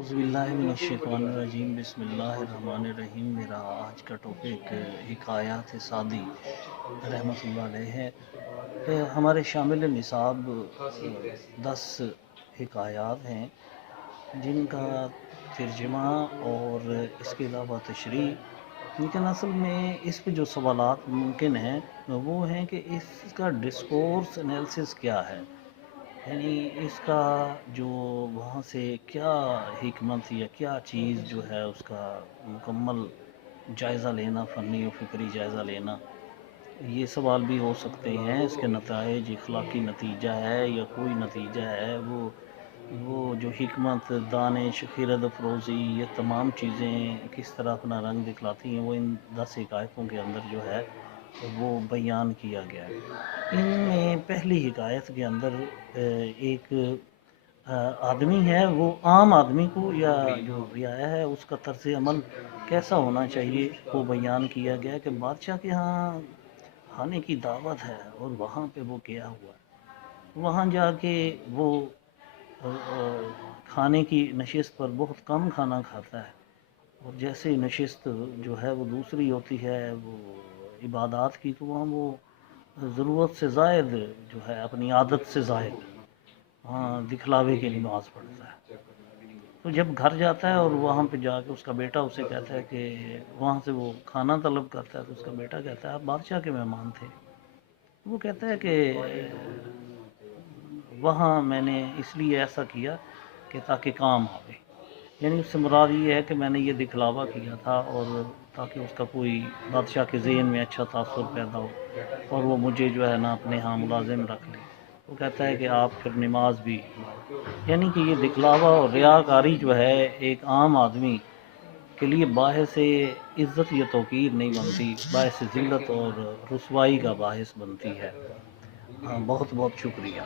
बिस्मिल्लाहिर्रहमानिर्रहीम बसम मेरा आज का टॉपिक हिकायात सादी रहमतुल्लाह अलैह है। हमारे शामिल निसाब 10 हिकायात हैं जिनका तर्जमा और इसके अलावा तशरीह। लेकिन असल में इस पे जो सवालात मुमकिन हैं वो हैं कि इसका डिस्कोर्स एनालिसिस क्या है, यानी इसका जो वहाँ से क्या हिकमत या क्या चीज़ जो है उसका मुकम्मल जायज़ा लेना, फ़नी और फ़िक्री जायज़ा लेना, ये सवाल भी हो सकते हैं। इसके नताइज इखलाकी नतीजा है या कोई नतीजा है, वो जो हिकमत, दानिश, खिरद अफरोज़ी, ये तमाम चीज़ें किस तरह अपना रंग दिखलाती हैं, वो इन 10 हिकायतों के अंदर जो है वो बयान किया गया है। इनमें पहली हिकायत के अंदर एक आदमी है, वो आम आदमी को या जो रियाया है उसका तर्ज अमल कैसा होना चाहिए वो बयान किया गया कि बादशाह के यहाँ खाने की दावत है और वहाँ पे वो गया हुआ है। वहाँ जाके वो खाने की नशिस्त पर बहुत कम खाना खाता है, और जैसे नशिस्त जो है वो दूसरी होती है वो इबादत की, तो वहाँ वो ज़रूरत से ज़ायद जो है अपनी आदत से ज़ायद दिखलावे की नमाज़ पढ़ता है। तो जब घर जाता है और वहाँ पे जाके उसका बेटा उसे कहता है कि वहाँ से वो खाना तलब करता है, तो उसका बेटा कहता है आप बादशाह के मेहमान थे। वो कहता है कि वहाँ मैंने इसलिए ऐसा किया कि ताकि काम आवे, यानी उससे मुराद ये है कि मैंने ये दिखलावा किया था और ताकि उसका कोई बादशाह के ज़हन में अच्छा तासुर पैदा हो और वो मुझे जो है ना अपने यहाँ मुलाजिम रख ले। वो कहता है कि आप फिर नमाज भी, यानी कि ये दिखलावा और रियाकारी जो है एक आम आदमी के लिए बाहिस इज़्ज़त या तौक़ीर नहीं बनती, बाहिस ज़िल्लत और रुसवाई का बाहिस बनती है। बहुत बहुत शुक्रिया।